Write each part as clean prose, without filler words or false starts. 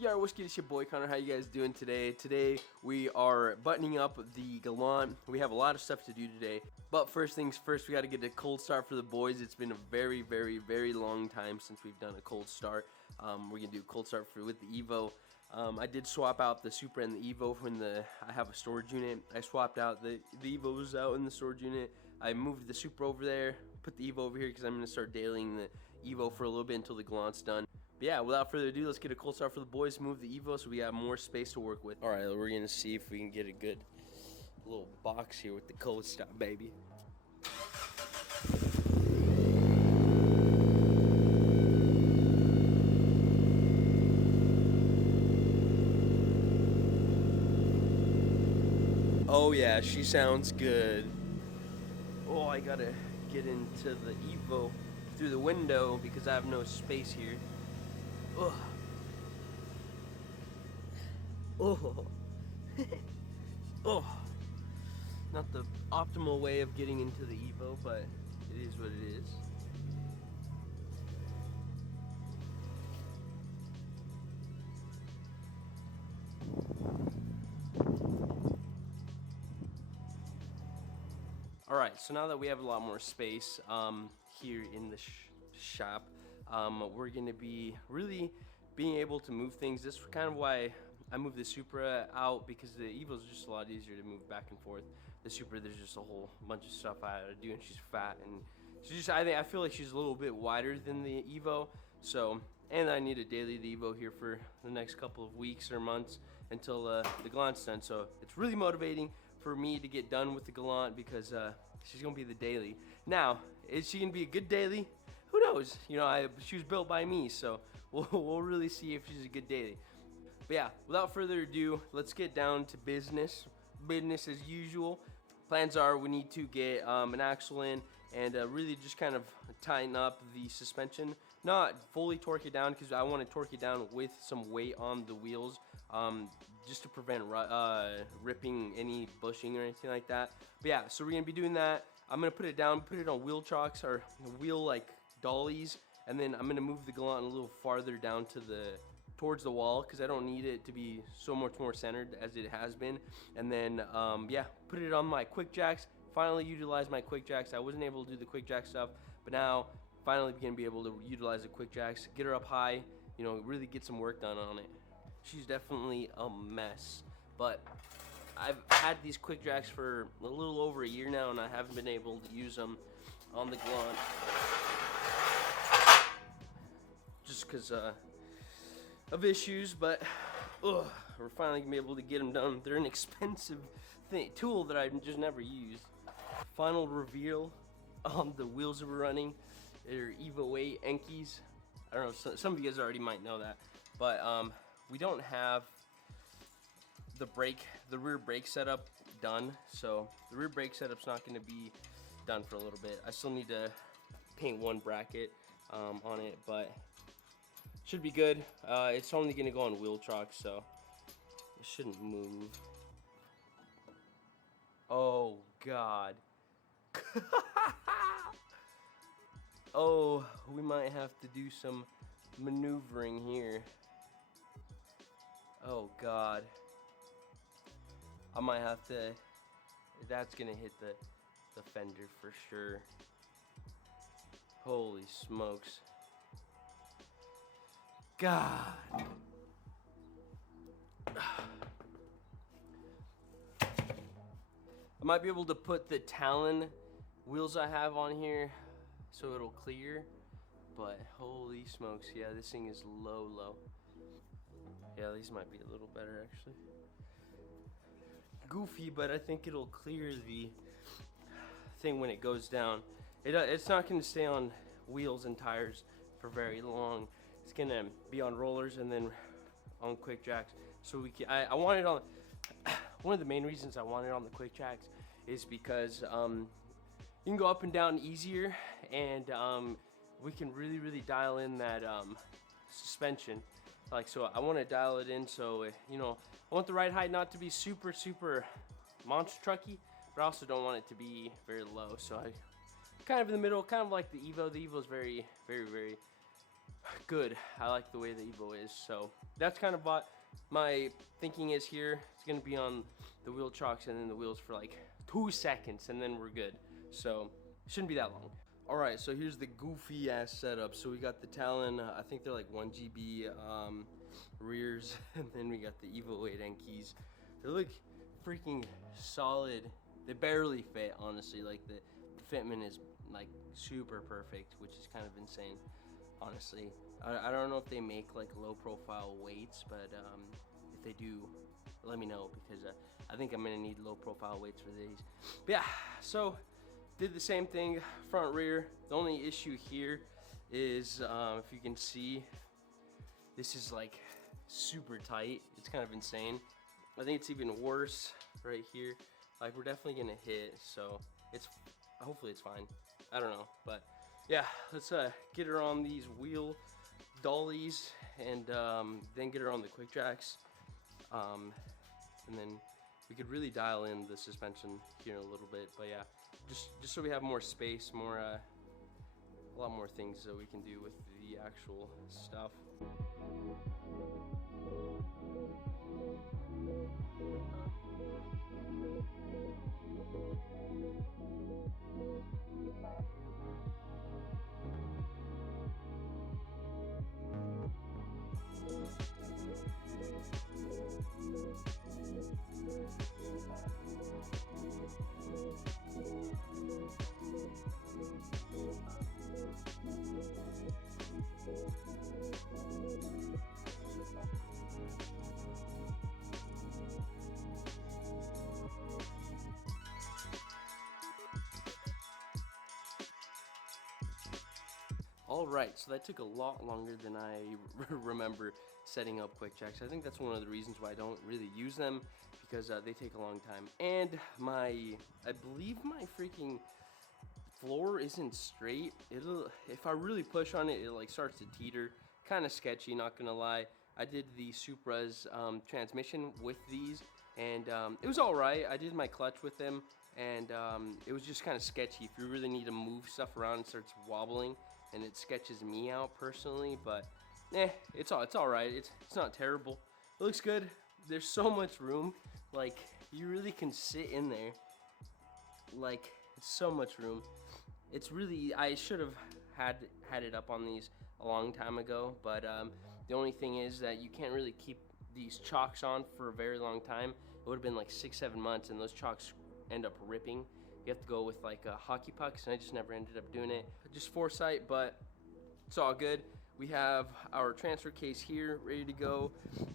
Yo, what's good? It's your boy Connor. How you guys doing today? Today we are buttoning up the Galant. We have a lot of stuff to do today. But first things first, we got to get a cold start for the boys. It's been a very, very, very long time since we've done a cold start. We're going to do a cold start with the Evo. I did swap out the Supra and the Evo when I have a storage unit. I swapped out the Evos out in the storage unit. I moved the Supra over there, put the Evo over here because I'm going to start dailying the Evo for a little bit until the Galant's done. But yeah, without further ado, let's get a cold start for the boys, move the Evo so we have more space to work with. All right, we're going to see if we can get a good little box here with the cold start, baby. Oh yeah, she sounds good. Oh, I gotta get into the Evo through the window because I have no space here. Ugh. Oh. Oh. Not the optimal way of getting into the Evo, but it is what it is. Alright, so now that we have a lot more space here in the shop, we're going to be really being able to move things. This is kind of why I moved the Supra out, because the Evo is just a lot easier to move back and forth. The Supra, there's just a whole bunch of stuff I had to do, and she's fat, and she's just, I feel like she's a little bit wider than the Evo. So, and I need to daily the Evo here for the next couple of weeks or months until the Galant's done. So it's really motivating for me to get done with the Galant because she's gonna be the daily. Now, is she gonna be a good daily? Who knows? You know, she was built by me, so we'll really see if she's a good daily. But yeah, without further ado, let's get down to business. Business as usual. Plans are we need to get an axle in and really just kind of tighten up the suspension. Not fully torque it down because I want to torque it down with some weight on the wheels, just to prevent ripping any bushing or anything like that. But yeah, so we're gonna be doing that. I'm gonna put it down, put it on wheel chocks or wheel like dollies, and then I'm gonna move the Galant a little farther down to towards the wall because I don't need it to be so much more centered as it has been. And then yeah, put it on my quick jacks. Finally utilize my quick jacks. I wasn't able to do the quick jack stuff, but now finally gonna be able to utilize the quick jacks, get her up high, you know, really get some work done on it. She's definitely a mess, but I've had these quick jacks for a little over a year now, and I haven't been able to use them on the Galant just because of issues. But we're finally gonna be able to get them done. They're an expensive tool that I've just never used. Final reveal on the wheels that we're running. They're Evo 8 Enkis. I don't know, some of you guys already might know that, but we don't have the rear brake setup done, so the rear brake setup's not going to be done for a little bit. I still need to paint one bracket on it, but should be good. It's only going to go on wheel chocks, so it shouldn't move. Oh God. Oh, we might have to do some maneuvering here. Oh God. I might have to, that's gonna hit the fender for sure. Holy smokes. God. I might be able to put the Talon wheels I have on here so it'll clear, but holy smokes, yeah, this thing is low. Yeah, these might be a little better actually. Goofy, but I think it'll clear the thing when it goes down. It's not going to stay on wheels and tires for very long. It's going to be on rollers and then on quick jacks. So we can, I want it on, one of the main reasons I want it on the quick jacks is because you can go up and down easier, and we can really dial in that suspension. Like, so I want to dial it in so, you know, I want the ride height not to be super monster trucky, but I also don't want it to be very low. So I kind of in the middle, kind of like the Evo. The Evo is very good. I like the way the Evo is. So that's kind of what my thinking is here. It's gonna be on the wheel chocks and then the wheels for like 2 seconds and then we're good. So shouldn't be that long. All right, so here's the goofy ass setup. So we got the Talon, I think they're like 1 GB rears, and then we got the Evo 8 N keys. They look freaking solid. They barely fit, honestly. Like the fitment is like super perfect, which is kind of insane, honestly. I don't know if they make like low profile weights, but if they do, let me know, because I think I'm gonna need low profile weights for these. But yeah, so did the same thing, front rear. The only issue here is if you can see, this is like super tight. It's kind of insane. I think it's even worse right here. Like we're definitely gonna hit, so it's hopefully it's fine. I don't know, but yeah, let's get her on these wheel dollies and then get her on the quick jacks, and then we could really dial in the suspension here in a little bit. But yeah, just so we have more space, more a lot more things that we can do with the actual stuff. All right, so that took a lot longer than I remember setting up quick jacks. I think that's one of the reasons why I don't really use them, because they take a long time. And I believe my freaking floor isn't straight. If I really push on it, it like starts to teeter. Kind of sketchy, not gonna lie. I did the Supra's transmission with these, and it was all right. I did my clutch with them, and it was just kind of sketchy. If you really need to move stuff around, it starts wobbling, and it sketches me out personally. But it's all right. It's not terrible. It looks good. There's so much room. Like you really can sit in there. Like it's so much room. It's really, I should have had it up on these a long time ago, but the only thing is that you can't really keep these chocks on for a very long time. It would have been like 6-7 months, and those chocks end up ripping. You have to go with like hockey pucks, and I just never ended up doing it. Just foresight, but it's all good. We have our transfer case here ready to go,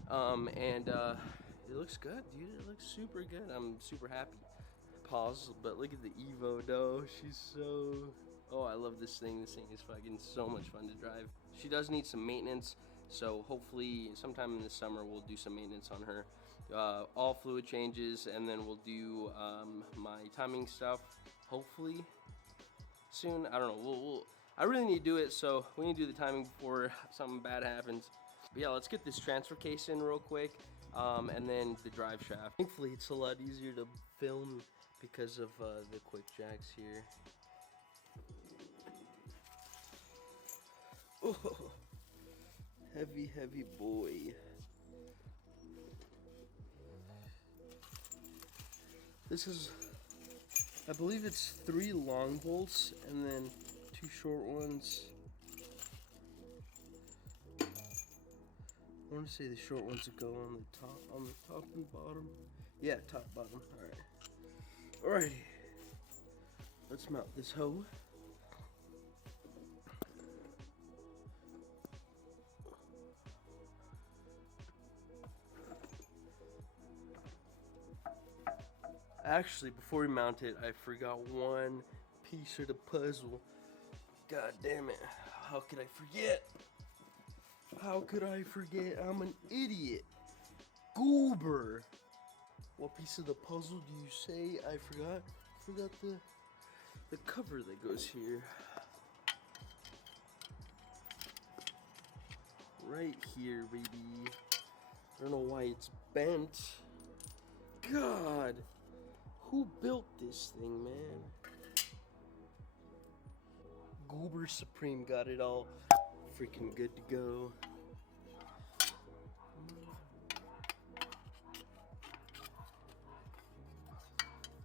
and it looks good, dude. It looks super good. I'm super happy. Pause, but look at the Evo though. She's so, oh, I love this thing. This thing is fucking so much fun to drive. She does need some maintenance, so hopefully sometime in the summer we'll do some maintenance on her. All fluid changes, and then we'll do my timing stuff hopefully soon. I don't know. I really need to do it, so we need to do the timing before something bad happens. But yeah, let's get this transfer case in real quick, and then the drive shaft. Thankfully, it's a lot easier to film because of the quick jacks here. Oh, heavy boy. This is, I believe it's 3 long bolts and then 2 short ones. I want to say the short ones would go on the top and bottom. Yeah, top, bottom. Alrighty. Let's mount this hoe. Actually, before we mount it, I forgot one piece of the puzzle. God damn it. How could I forget? How could I forget? I'm an idiot. Goober. What piece of the puzzle do you say? I forgot. Forgot the cover that goes here. Right here, baby. I don't know why it's bent. God. Who built this thing, man? Goober Supreme got it all freaking good to go.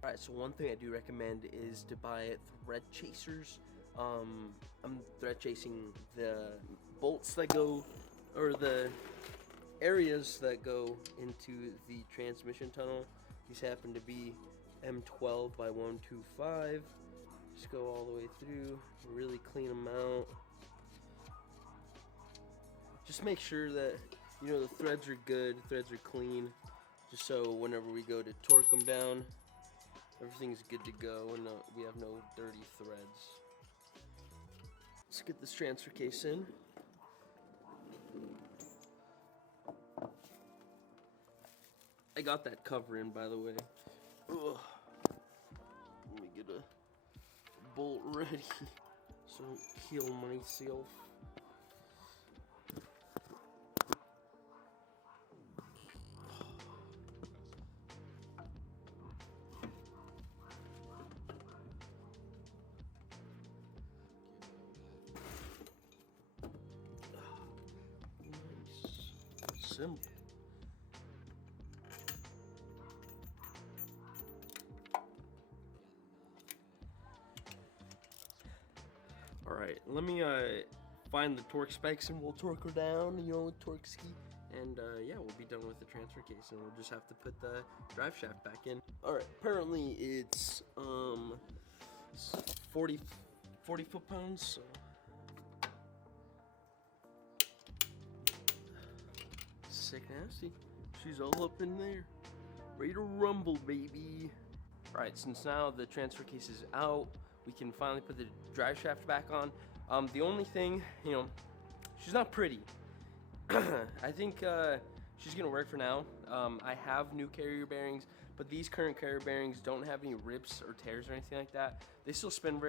Alright, so one thing I do recommend is to buy thread chasers. I'm thread chasing the bolts that go, or the areas that go into the transmission tunnel. These happen to be M12 by 125. Just go all the way through, really clean them out. Just make sure that, you know, the threads are good, threads are clean, just so whenever we go to torque them down, everything's good to go and we have no dirty threads. Let's get this transfer case in. I got that cover in, by the way. Ugh. Let me get a bolt ready so I don't kill myself. Simple. Alright, let me find the torque specs and we'll torque her down, you know, torque ski. And yeah, we'll be done with the transfer case and we'll just have to put the drive shaft back in. Alright, apparently it's 40 foot-pounds, so sick nasty. She's all up in there. Ready to rumble, baby. Alright, since now the transfer case is out, we can finally put the drive shaft back on. The only thing, you know, she's not pretty. I think she's gonna work for now. I have new carrier bearings, but these current carrier bearings don't have any rips or tears or anything like that. They still spin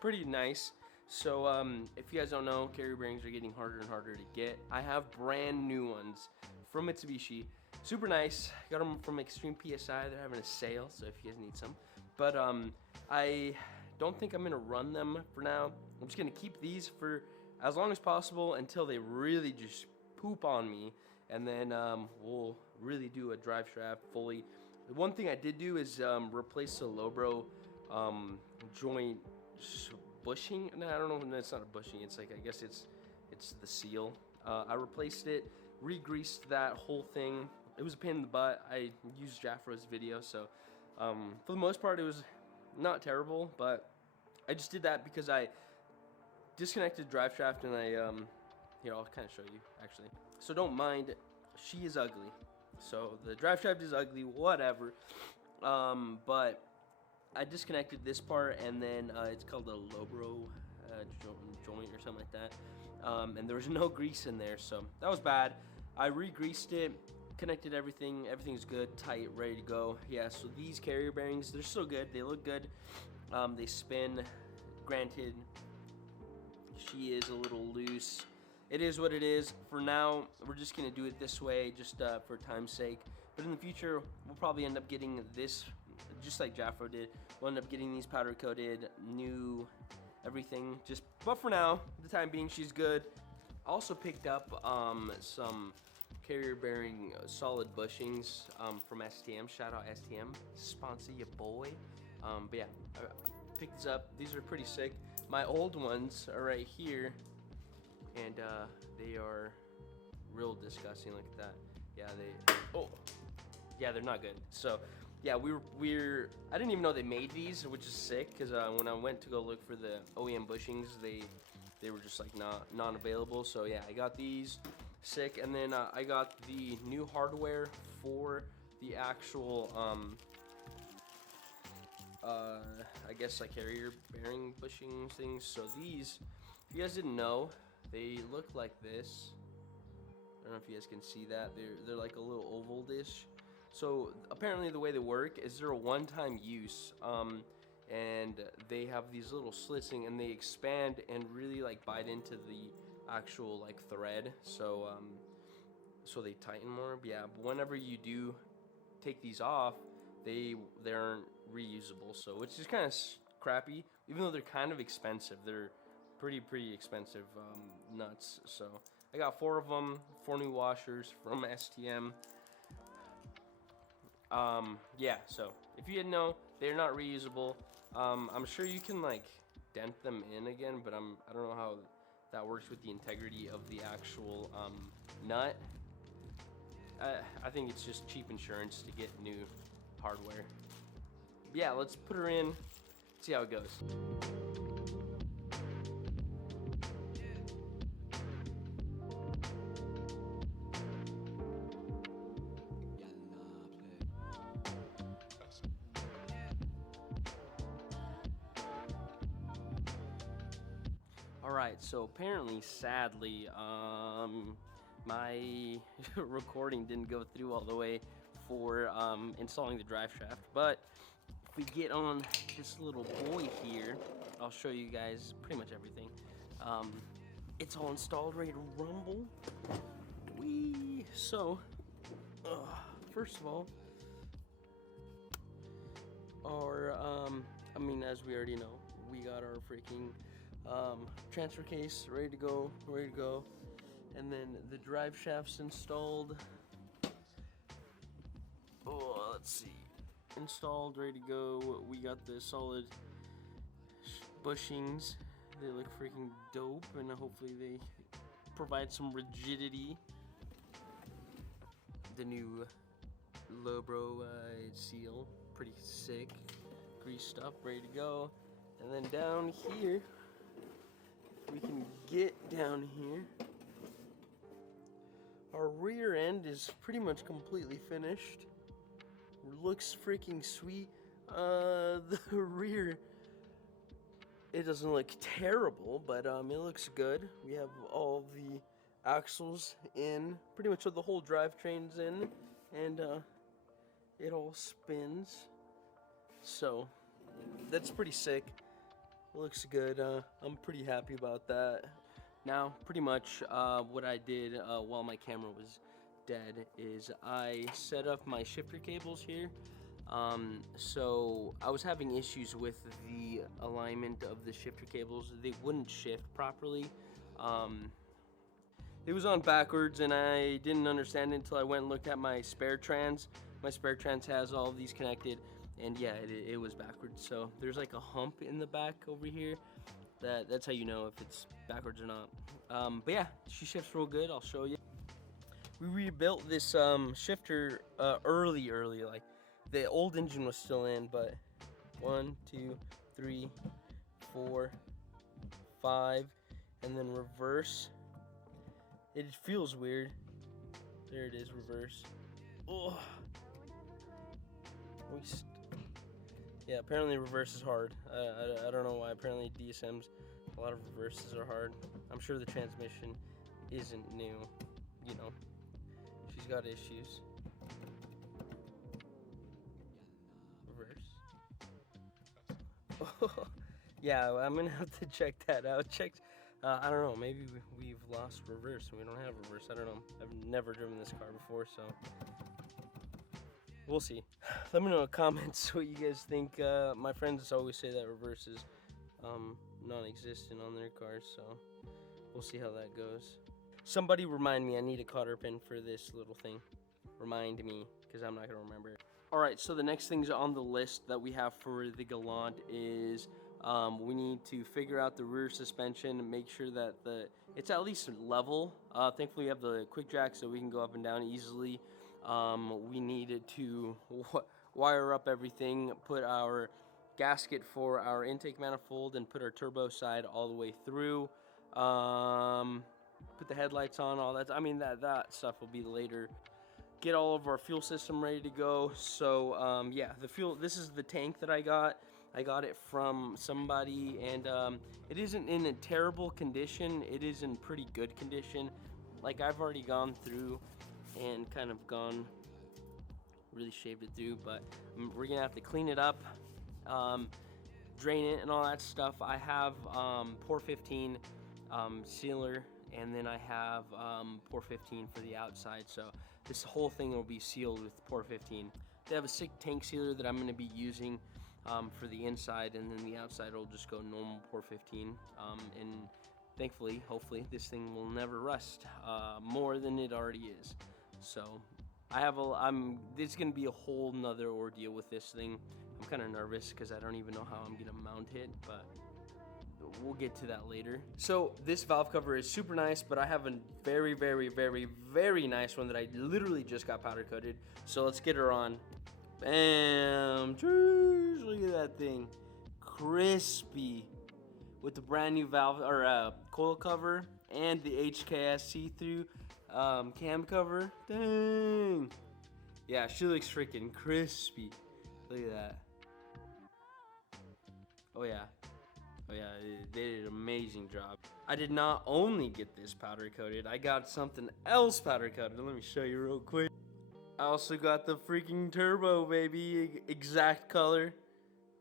pretty nice. So if you guys don't know, carrier bearings are getting harder and harder to get. I have brand new ones from Mitsubishi. Super nice. Got them from Extreme PSI. They're having a sale, so if you guys need some. But I don't think I'm gonna run them for now. I'm just gonna keep these for as long as possible until they really just poop on me, and then we'll really do a drive shaft fully. The one thing I did do is replace the Lowbro joint bushing. No, I don't know. It's not a bushing. It's like, I guess it's the seal. I replaced it, re-greased that whole thing. It was a pain in the butt. I used Jafra's video, so for the most part it was not terrible, but I just did that because I disconnected the drive shaft and I here, I'll kind of show you actually. So don't mind, she is ugly. So the drive shaft is ugly, whatever. But I disconnected this part, and then it's called a Lowbro joint or something like that. And there was no grease in there, so that was bad. I re-greased it, connected everything. Everything's good, tight, ready to go. Yeah, so these carrier bearings, they're still good. They look good. They spin. Granted, she is a little loose. It is what it is. For now, we're just gonna do it this way, just for time's sake. But in the future, we'll probably end up getting this, just like Jafra did. We'll end up getting these powder coated, new, everything. But for now, the time being, she's good. Also picked up some carrier bearing solid bushings from STM. Shout out STM, sponsor your boy. But yeah, I picked these up. These are pretty sick. My old ones are right here, and they are real disgusting. Look at that. Yeah, they're not good. So yeah, I didn't even know they made these, which is sick, because when I went to go look for the OEM bushings, they were just like non-available. So yeah, I got these, sick. And then I got the new hardware for the actual I guess like carrier bearing bushing things. So these, if you guys didn't know, they look like this. I don't know if you guys can see that. They're like a little oval dish. So apparently the way they work is they're a one-time use, and they have these little slits and they expand and really like bite into the actual like thread. So so they tighten more. But yeah, but whenever you do take these off, they aren't reusable. So which is kind of crappy. Even though they're kind of expensive, they're pretty expensive. nuts. So I got 4 of them, 4 new washers from STM. Yeah, so if you didn't know, they're not reusable. I'm sure you can like dent them in again, but I don't know how that works with the integrity of the actual nut. I think it's just cheap insurance to get new hardware. Yeah, let's put her in, see how it goes. Alright, so apparently, sadly, my recording didn't go through all the way for installing the drive shaft, but if we get on this little boy here, I'll show you guys pretty much everything. It's all installed, ready to rumble. So, first of all, our, as we already know, we got our freaking transfer case ready to go, and then the drive shaft's installed. Let's see, installed, ready to go. We got the solid bushings. They look freaking dope, and hopefully they provide some rigidity. The new Lobro seal, pretty sick, greased up, ready to go. And then down here, we can get down here. Our rear end is pretty much completely finished. Looks freaking sweet. The rear, it doesn't look terrible, but it looks good. We have all the axles in, pretty much the whole drivetrain's in, and it all spins. So that's pretty sick. Looks good. I'm pretty happy about that. Now, pretty much what I did while my camera was dead is I set up my shifter cables here. So I was having issues with the alignment of the shifter cables. They wouldn't shift properly. It was on backwards, and I didn't understand it until I went and looked at my spare trans. My spare trans has all of these connected, and yeah, it was backwards. So there's like a hump in the back over here. That's how you know if it's backwards or not. But yeah, she shifts real good. I'll show you. We rebuilt this shifter early, like the old engine was still in, but 1, 2, 3, 4, 5, and then reverse. It feels weird. There it is, reverse. Oh. Yeah, apparently reverse is hard. I don't know why. Apparently DSM's, a lot of reverses are hard. I'm sure the transmission isn't new. You know, she's got issues. Reverse. Oh, yeah, I'm gonna have to check that out. I don't know, maybe we've lost reverse and we don't have reverse. I don't know. I've never driven this car before, so we'll see. Let me know in the comments what you guys think. My friends always say that reverse is non-existent on their cars, so we'll see how that goes. Somebody remind me, I need a cotter pin for this little thing. Remind me, because I'm not going to remember. Alright, so the next things on the list that we have for the Galant is we need to figure out the rear suspension and make sure that it's at least level. Thankfully we have the quick jack so we can go up and down easily. We needed to wire up everything, put our gasket for our intake manifold, and put our turbo side all the way through. Put the headlights on, all that. I mean, that stuff will be later. Get all of our fuel system ready to go. So yeah, the fuel. This is the tank that I got. I got it from somebody, and it isn't in a terrible condition. It is in pretty good condition. Like, I've already gone through and kind of really shaved it through, but we're gonna have to clean it up, drain it and all that stuff. I have Por 15 sealer, and then I have Por 15 for the outside, so this whole thing will be sealed with Por 15. They have a sick tank sealer that I'm going to be using for the inside, and then the outside will just go normal Por 15, and thankfully, hopefully, this thing will never rust more than it already is. So it's gonna be a whole nother ordeal with this thing. I'm kind of nervous because I don't even know how I'm gonna mount it, but we'll get to that later. So this valve cover is super nice, but I have a very, very, very, very nice one that I literally just got powder coated. So let's get her on. Bam! Jeez, look at that thing, crispy, with the brand new valve or coil cover and the HKS see-through cam cover. Dang! Yeah, she looks freaking crispy. Look at that. Oh yeah. Oh yeah, they did an amazing job. I did not only get this powder coated, I got something else powder coated. Let me show you real quick. I also got the freaking turbo, baby. Exact color.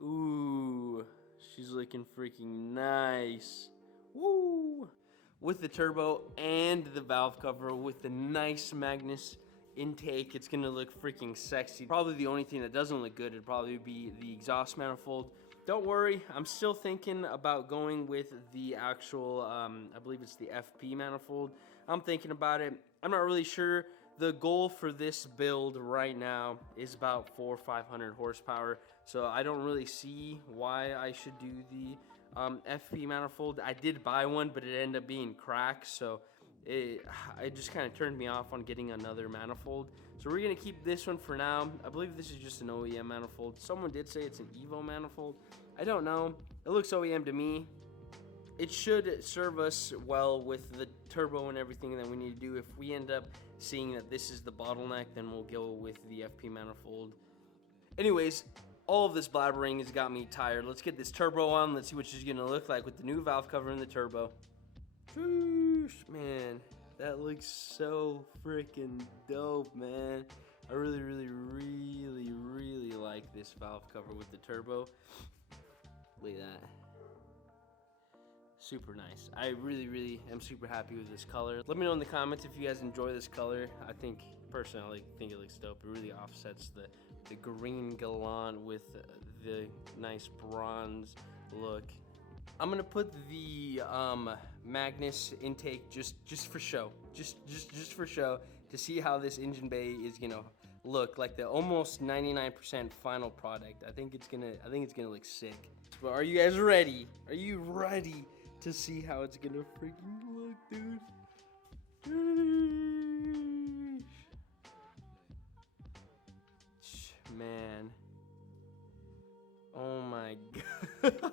Ooh, she's looking freaking nice. Woo! With the turbo and the valve cover with the nice Magnus intake, it's gonna look freaking sexy. Probably the only thing that doesn't look good would probably be the exhaust manifold. Don't worry, I'm still thinking about going with the actual, I believe it's the FP manifold. I'm thinking about it. I'm not really sure. The goal for this build right now is about 400 or 500 horsepower. So I don't really see why I should do the FP manifold. I did buy one, but it ended up being cracked. So it just kind of turned me off on getting another manifold. So we're gonna keep this one for now. I believe this is just an OEM manifold. Someone did say it's an Evo manifold. I don't know. It looks OEM to me. It should serve us well with the turbo and everything that we need to do. If we end up seeing that this is the bottleneck, then we'll go with the FP manifold. Anyways, all of this blabbering has got me tired. Let's get this turbo on. Let's see what she's gonna look like with the new valve cover and the turbo. Man, that looks so freaking dope, man. I really, really, really, really like this valve cover with the turbo. Look at that. Super nice. I really, really am super happy with this color. Let me know in the comments if you guys enjoy this color. I think, personally, think it looks dope. It really offsets the green Galant with the nice bronze look. I'm gonna put the Magnus intake just for show, just for show, to see how this engine bay is gonna look like the almost 99% final product. I think it's gonna look sick. But are you guys ready? Are you ready to see how it's gonna freaking look, dude? Man. Oh my god.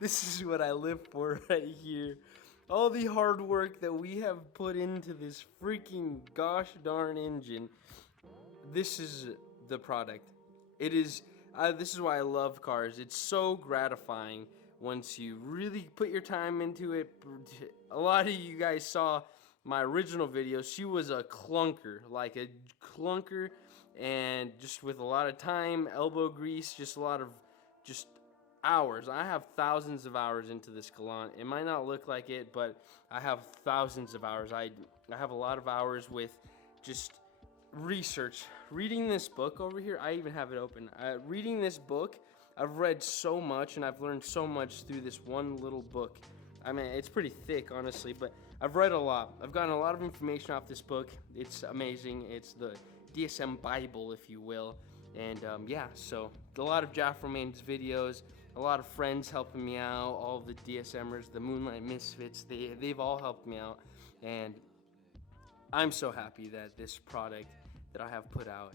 This is what I live for right here. All the hard work that we have put into this freaking gosh darn engine. This is the product. It is, this is why I love cars. It's so gratifying once you really put your time into it. A lot of you guys saw my original video. She was a clunker, like a clunker, and just with a lot of time, elbow grease, just a lot of hours. I have thousands of hours into this Galant. It might not look like it, but I have thousands of hours. I have a lot of hours with just research. Reading this book over here, I even have it open. Reading this book, I've read so much and I've learned so much through this one little book. I mean, it's pretty thick, honestly, but I've read a lot. I've gotten a lot of information off this book. It's amazing. It's the DSM Bible, if you will. And yeah, so a lot of Jaffa Main's videos, a lot of friends helping me out, all the DSMers, the Moonlight Misfits, they've all helped me out. And I'm so happy that this product that I have put out,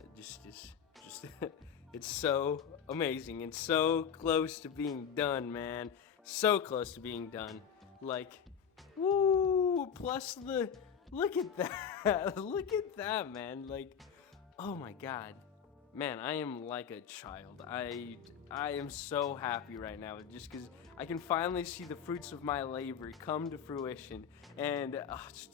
it's so amazing and so close to being done, man. So close to being done. Like, woo, plus look at that. Look at that, man. Like, oh my God. Man, I am like a child. I am so happy right now just because I can finally see the fruits of my labor come to fruition. And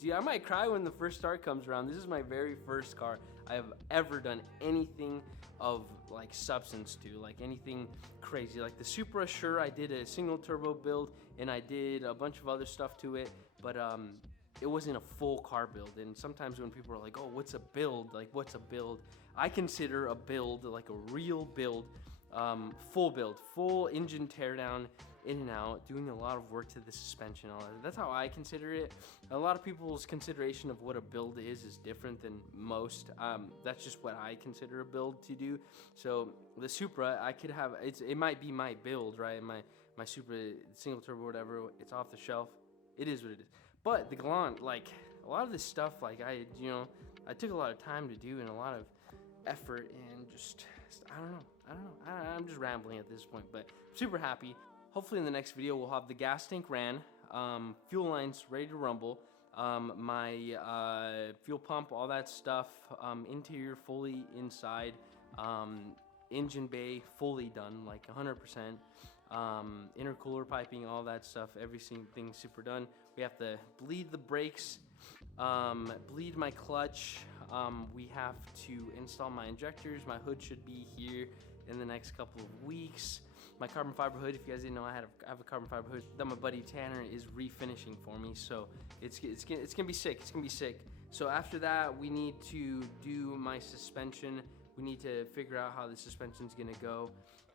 dude, I might cry when the first start comes around. This is my very first car I have ever done anything of like substance to, like anything crazy. Like the Supra, sure, I did a single turbo build and I did a bunch of other stuff to it, but it wasn't a full car build. And sometimes when people are like, oh, what's a build? Like, what's a build? I consider a build like a real build, full build, full engine teardown in and out, doing a lot of work to the suspension, all that. That's how I consider it. A lot of people's consideration of what a build is different than most. That's just what I consider a build to do. So the Supra, I could have, it might be my build, right? My Supra single turbo, whatever, it's off the shelf. It is what it is. But the Galant, like a lot of this stuff, like I took a lot of time to do and a lot of effort, and just, I don't know. I'm just rambling at this point, but I'm super happy. Hopefully in the next video we'll have the gas tank ran, fuel lines ready to rumble, my fuel pump, all that stuff, interior fully inside, engine bay fully done, like 100%, intercooler piping, all that stuff, everything super done. We have to bleed the brakes, bleed my clutch. We have to install my injectors. My hood should be here in the next couple of weeks. My carbon fiber hood, if you guys didn't know, I have a carbon fiber hood that my buddy Tanner is refinishing for me, so it's gonna be sick. It's gonna be sick. So after that, we need to do my suspension. We need to figure out how the suspension's gonna go.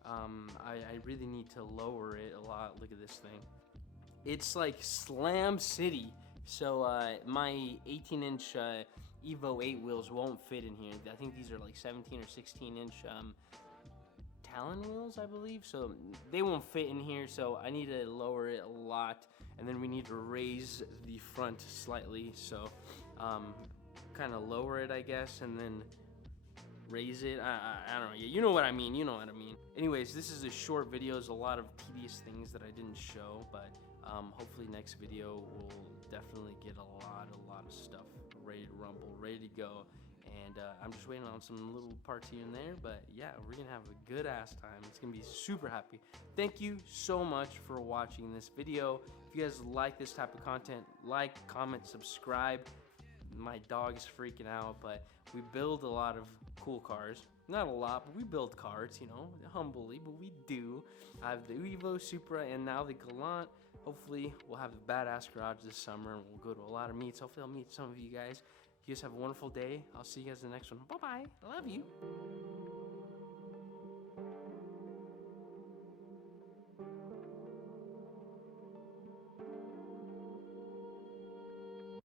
I really need to lower it a lot. Look at this thing. It's like Slam City. So my 18-inch Evo 8 wheels won't fit in here. I think these are like 17 or 16-inch Talon wheels, I believe. So they won't fit in here, so I need to lower it a lot. And then we need to raise the front slightly. So kind of lower it, I guess, and then raise it. I don't know. You know what I mean. You know what I mean. Anyways, this is a short video. There's a lot of tedious things that I didn't show, but hopefully next video will definitely get a lot of stuff ready to rumble, ready to go. And I'm just waiting on some little parts here and there, but yeah, we're gonna have a good ass time. It's gonna be super happy. Thank you so much for watching this video. If you guys like this type of content, like, comment, subscribe. My dog is freaking out, but we build a lot of cool cars. Not a lot, but we build cars, you know, humbly, but we do. I have the Evo, Supra, and now the Galant. Hopefully, we'll have the badass garage this summer, and we'll go to a lot of meets. Hopefully, I'll meet some of you guys. You guys have a wonderful day. I'll see you guys in the next one. Bye-bye. I love you.